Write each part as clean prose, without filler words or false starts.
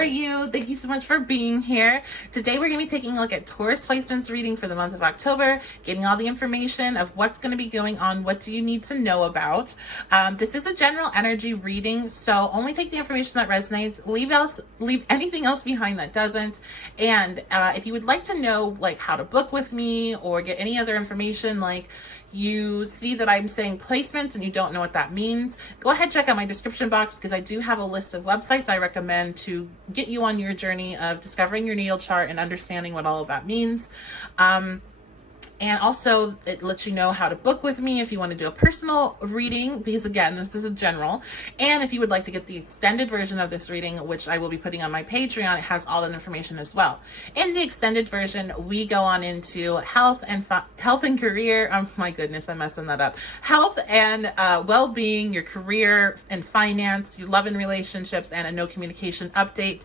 are you? Thank you so much for being here. Today we're going to be taking a look at Taurus placements reading for the month of October, getting all the information of what's going to be going on, what do you need to know about. This is a general energy reading, so only take the information that resonates, leave anything else behind that doesn't. And if you would like to know like how to book with me or get any other information, like you see that I'm saying placements and you don't know what that means, go ahead, check out my description box because I do have a list of websites I recommend to get you on your journey of discovering your natal chart and understanding what all of that means. And also it lets you know how to book with me if you want to do a personal reading, because again, this is a general. And if you would like to get the extended version of this reading, which I will be putting on my Patreon, it has all that information as well. In the extended version, we go on into health and career. Oh my goodness, I'm messing that up. Health and well-being, your career and finance, your love and relationships, and a no communication update.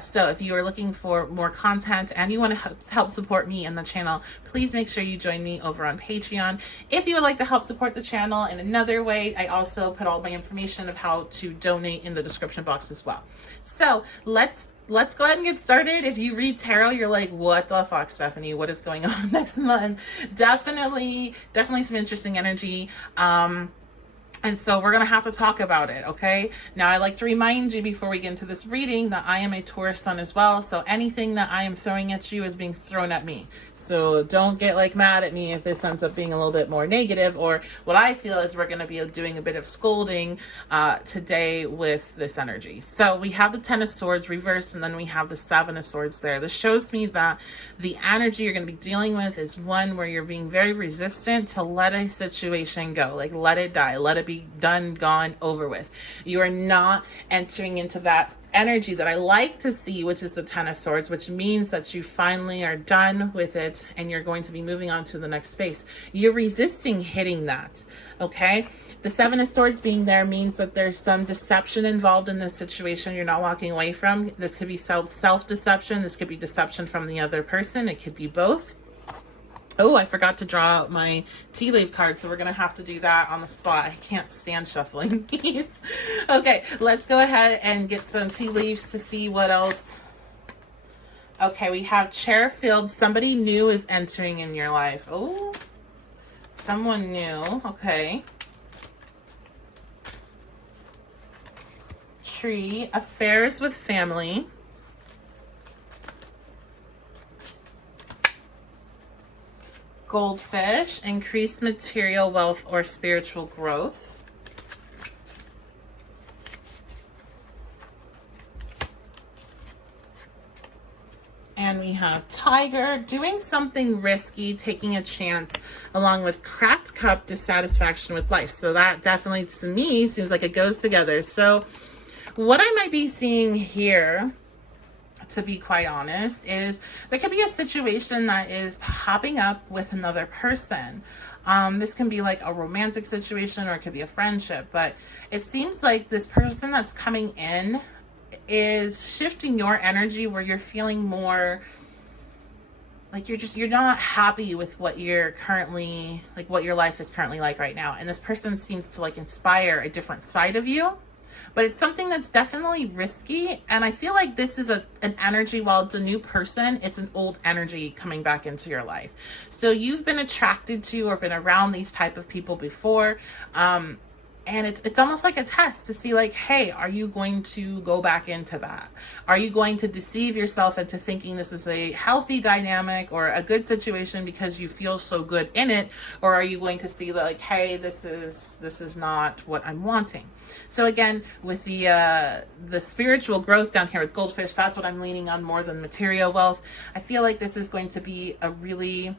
So if you are looking for more content and you want to help support me and the channel, please make sure you join me over on Patreon. If you would like to help support the channel in another way, I also put all my information of how to donate in the description box as well. So let's go ahead and get started. If you read tarot, you're like, what the fuck, Stephanie? What is going on next month? Definitely some interesting energy. And so we're going to have to talk about it, okay? Now, I like to remind you before we get into this reading that I am a Taurus sun as well. So anything that I am throwing at you is being thrown at me. So don't get like mad at me if this ends up being a little bit more negative, or what I feel is we're going to be doing a bit of scolding today with this energy. So we have the 10 of Swords reversed, and then we have the 7 of Swords there. This shows me that the energy you're going to be dealing with is one where you're being very resistant to let a situation go, like let it die, let it be done, gone, over with. You are not entering into that energy that I like to see, which is the 10 of Swords, which means that you finally are done with it and you're going to be moving on to the next space. You're resisting hitting that, okay? The 7 of Swords being there means that there's some deception involved in this situation you're not walking away from. This could be self-deception. This could be deception from the other person. It could be both. Oh, I forgot to draw out my tea leaf card, so we're going to have to do that on the spot. I can't stand shuffling these. Okay, let's go ahead and get some tea leaves to see what else. Okay, we have Chairfield. Somebody new is entering in your life. Oh, someone new. Okay. Tree. Affairs with family. Goldfish, increased material wealth or spiritual growth. And we have Tiger, doing something risky, taking a chance, along with Cracked Cup, dissatisfaction with life. So that definitely, to me, seems like it goes together. So what I might be seeing here, to be quite honest, is there could be a situation that is popping up with another person. This can be like a romantic situation, or it could be a friendship, but it seems like this person that's coming in is shifting your energy where you're feeling more like you're not happy with what you're currently, like what your life is currently like right now. And this person seems to like inspire a different side of you. But it's something that's definitely risky. And I feel like this is an energy, while it's a new person, it's an old energy coming back into your life. So you've been attracted to or been around these type of people before. And it's almost like a test to see like, hey, are you going to go back into that? Are you going to deceive yourself into thinking this is a healthy dynamic or a good situation because you feel so good in it? Or are you going to see that like, hey, this is not what I'm wanting? So again, with the spiritual growth down here with Goldfish, that's what I'm leaning on more than material wealth. I feel like this is going to be a really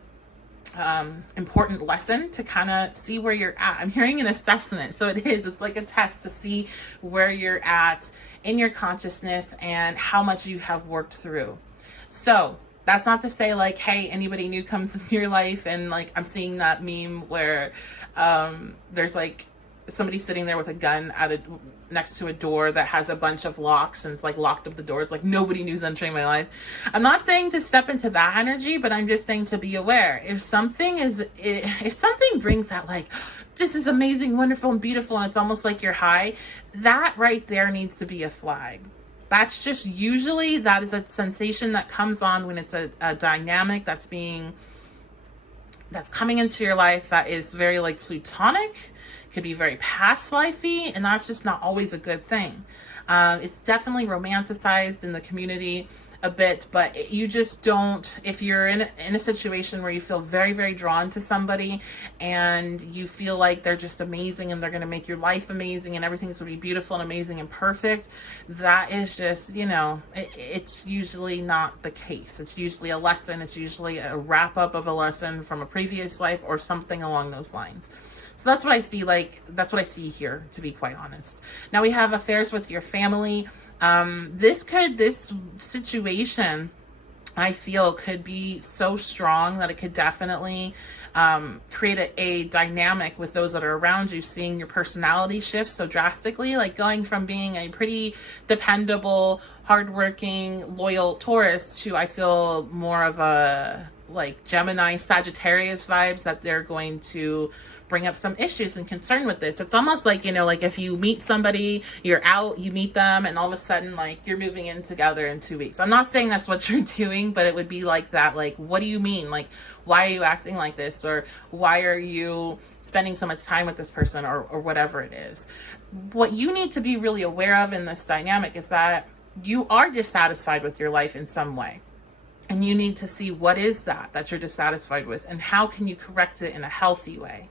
important lesson to kind of see where you're at. I'm hearing an assessment, so it's like a test to see where you're at in your consciousness and how much you have worked through. So that's not to say like, hey, anybody new comes into your life and like I'm seeing that meme where there's like somebody sitting there with a gun next to a door that has a bunch of locks and it's like locked up the doors, like nobody new's entering my life. I'm not saying to step into that energy, but I'm just saying to be aware. If something brings that like, this is amazing, wonderful, and beautiful, and it's almost like you're high, that right there needs to be a flag. That's just usually, that is a sensation that comes on when it's a dynamic that's coming into your life that is very like plutonic, could be very past lifey, and that's just not always a good thing. It's definitely romanticized in the community a bit, but you just don't, if you're in a situation where you feel very, very drawn to somebody and you feel like they're just amazing and they're going to make your life amazing and everything's going to be beautiful and amazing and perfect, that is just, it's usually not the case. It's usually a lesson. It's usually a wrap up of a lesson from a previous life or something along those lines. So that's what I see, that's what I see here, to be quite honest. Now we have affairs with your family. This situation, I feel, could be so strong that it could definitely create a dynamic with those that are around you, seeing your personality shift so drastically, like going from being a pretty dependable, hardworking, loyal Taurus to, I feel, more of a like Gemini, Sagittarius vibes, that they're going to bring up some issues and concern with this. It's almost like, like if you meet somebody, you're out, you meet them, and all of a sudden, like, you're moving in together in 2 weeks. I'm not saying that's what you're doing, but it would be like that. Like, what do you mean? Like, why are you acting like this? Or why are you spending so much time with this person, or whatever it is? What you need to be really aware of in this dynamic is that you are dissatisfied with your life in some way. And you need to see what is that you're dissatisfied with, and how can you correct it in a healthy way.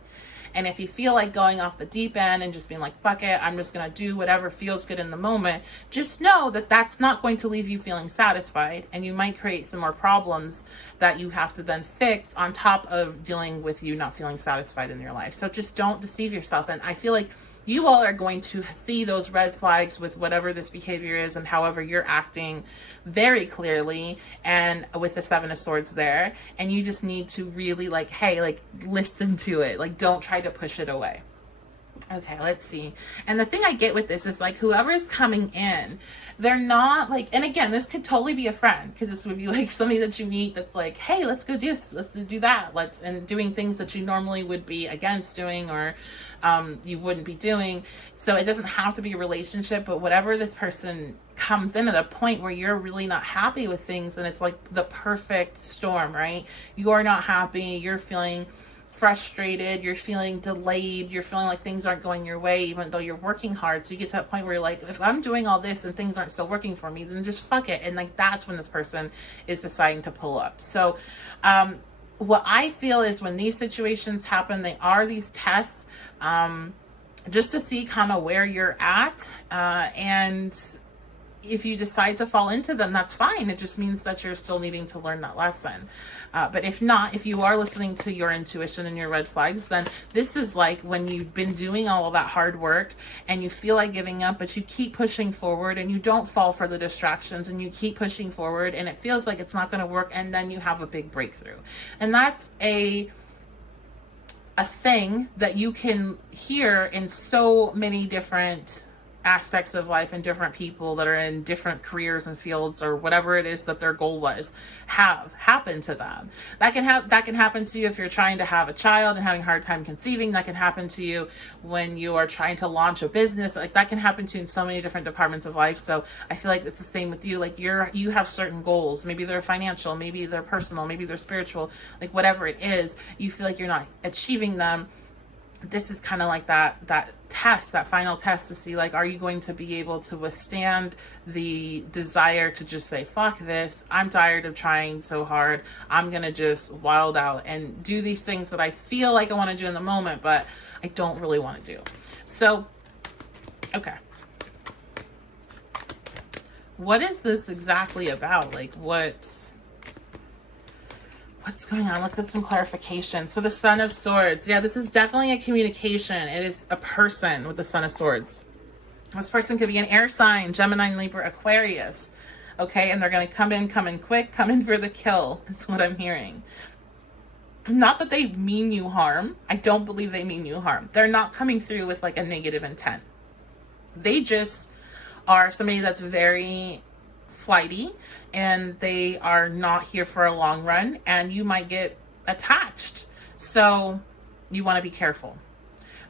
And if you feel like going off the deep end and just being like, fuck it, I'm just going to do whatever feels good in the moment, just know that that's not going to leave you feeling satisfied. And you might create some more problems that you have to then fix on top of dealing with you not feeling satisfied in your life. So just don't deceive yourself. And I feel like you all are going to see those red flags with whatever this behavior is and however you're acting very clearly, and with the Seven of Swords there. And you just need to really listen to it. Like, don't try to push it away. Okay, let's see. And the thing I get with this is like, whoever's coming in, they're not like, and again, this could totally be a friend, because this would be like somebody that you meet that's like, hey, let's go do this, let's do that, and doing things that you normally would be against doing, or you wouldn't be doing. So it doesn't have to be a relationship, but whatever this person comes in at a point where you're really not happy with things, and it's like the perfect storm, right? You're not happy, you're feeling frustrated, you're feeling delayed, you're feeling like things aren't going your way even though you're working hard. So you get to that point where you're like, if I'm doing all this and things aren't still working for me, then just fuck it. And like, that's when this person is deciding to pull up. So what I feel is when these situations happen, they are these tests, just to see kind of where you're at, and if you decide to fall into them, that's fine. It just means that you're still needing to learn that lesson. But if not, if you are listening to your intuition and your red flags, then this is like when you've been doing all of that hard work and you feel like giving up, but you keep pushing forward and you don't fall for the distractions, and you keep pushing forward and it feels like it's not going to work, and then you have a big breakthrough. And that's a thing that you can hear in so many different aspects of life, and different people that are in different careers and fields, or whatever it is that their goal was, have happened to them. That can happen to you if you're trying to have a child and having a hard time conceiving. That can happen to you when you are trying to launch a business. Like, that can happen to you in so many different departments of life. So I feel like it's the same with you. Like, you have certain goals. Maybe they're financial, maybe they're personal, maybe they're spiritual, like whatever it is, you feel like you're not achieving them. This is kind of like that test, that final test to see, like, are you going to be able to withstand the desire to just say, fuck this, I'm tired of trying so hard, I'm going to just wild out and do these things that I feel like I want to do in the moment, but I don't really want to do. So, okay. What is this exactly about? Like, what's going on? Let's get some clarification. So the Son of Swords. Yeah, this is definitely a communication. It is a person with the Son of Swords. This person could be an air sign, Gemini, Libra, Aquarius. Okay, and they're going to come in quick, come in for the kill. That's what I'm hearing. Not that they mean you harm. I don't believe they mean you harm. They're not coming through with like a negative intent. They just are somebody that's very flighty, and they are not here for a long run, and you might get attached. So you want to be careful.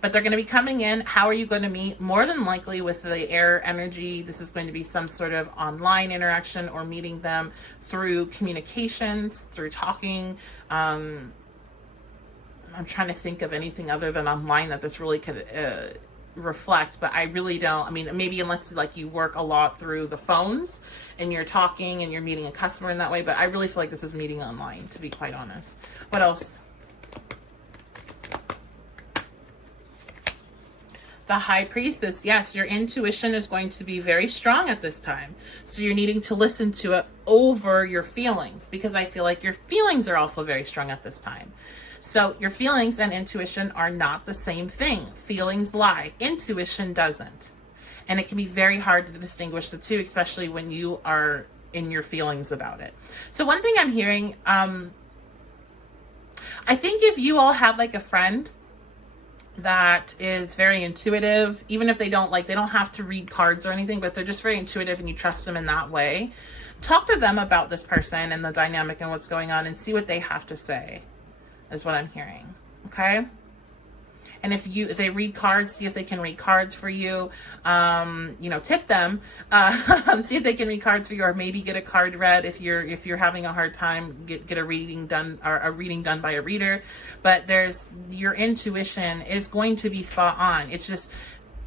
but they're going to be coming in. How are you going to meet? More than likely with the air energy, this is going to be some sort of online interaction or meeting them through communications, through talking. I'm trying to think of anything other than online that this really could reflect, but I really don't. I mean, maybe unless like you work a lot through the phones and you're talking and you're meeting a customer in that way, but I really feel like this is meeting online, to be quite honest. What else? The High Priestess. Yes, your intuition is going to be very strong at this time. So you're needing to listen to it over your feelings, because I feel like your feelings are also very strong at this time. So your feelings and intuition are not the same thing. Feelings lie, intuition doesn't. And it can be very hard to distinguish the two, especially when you are in your feelings about it. So one thing I'm hearing, I think if you all have like a friend that is very intuitive, even if they don't have to read cards or anything, but they're just very intuitive and you trust them in that way, talk to them about this person and the dynamic and what's going on and see what they have to say, is what I'm hearing. Okay. And if they read cards, see if they can read cards for you. Tip them, see if they can read cards for you, or maybe get a card read if you're having a hard time. Get a reading done, or a reading done by a reader. But your intuition is going to be spot on. It's just,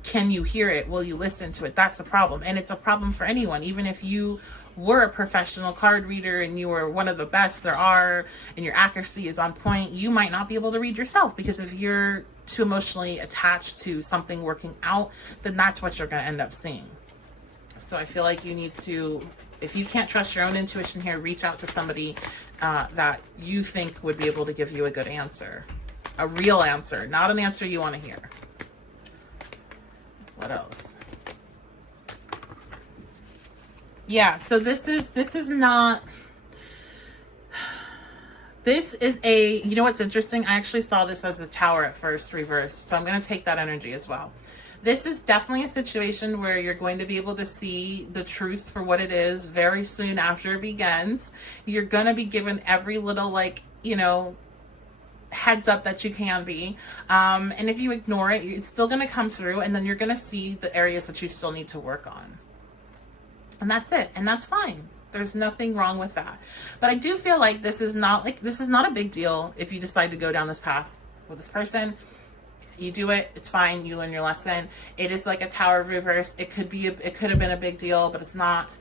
can you hear it? Will you listen to it? That's the problem, and it's a problem for anyone, even if you were a professional card reader and you were one of the best there are and your accuracy is on point. You might not be able to read yourself, because if you're too emotionally attached to something working out, then that's what you're going to end up seeing. So I feel like you need to, if you can't trust your own intuition here, reach out to somebody that you think would be able to give you a good answer, a real answer, not an answer you want to hear. What else? Yeah, so this is a, you know what's interesting? I actually saw this as a Tower at first, reversed. So I'm going to take that energy as well. This is definitely a situation where you're going to be able to see the truth for what it is very soon after it begins. You're going to be given every little, heads up that you can be. And if you ignore it, it's still going to come through, and then you're going to see the areas that you still need to work on. And that's it. And that's fine. There's nothing wrong with that. But I do feel like this is not a big deal if you decide to go down this path with this person. You do it, it's fine, you learn your lesson. It is like a Tower of reverse. It could have been a big deal, but it's not.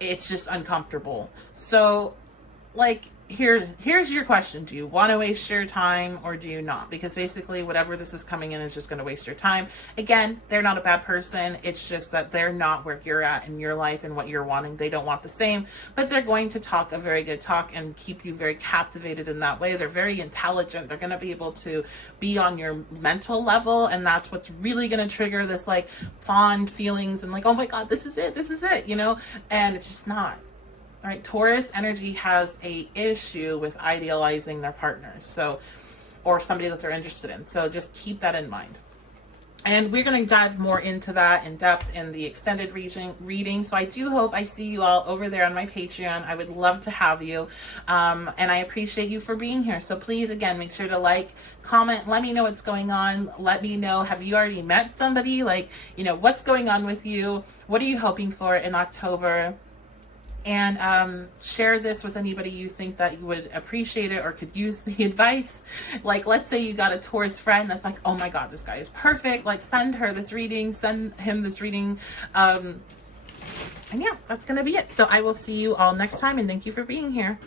It's just uncomfortable. So here's your question. Do you want to waste your time or do you not? Because basically whatever this is coming in is just going to waste your time. Again, they're not a bad person. It's just that they're not where you're at in your life and what you're wanting. They don't want the same, but they're going to talk a very good talk and keep you very captivated in that way. They're very intelligent. They're going to be able to be on your mental level. And that's what's really going to trigger this fond feelings and oh my God, this is it, and it's just not. All right, Taurus energy has a issue with idealizing their partners, or somebody that they're interested in. So just keep that in mind. And we're going to dive more into that in depth in the extended reading. So I do hope I see you all over there on my Patreon. I would love to have you. And I appreciate you for being here. So please, again, make sure to comment, let me know what's going on. Let me know, have you already met somebody? What's going on with you? What are you hoping for in October? And share this with anybody you think that you would appreciate it or could use the advice. Let's say you got a Taurus friend that's oh my God, this guy is perfect. Send her this reading, send him this reading. And yeah, that's going to be it. So I will see you all next time, and thank you for being here.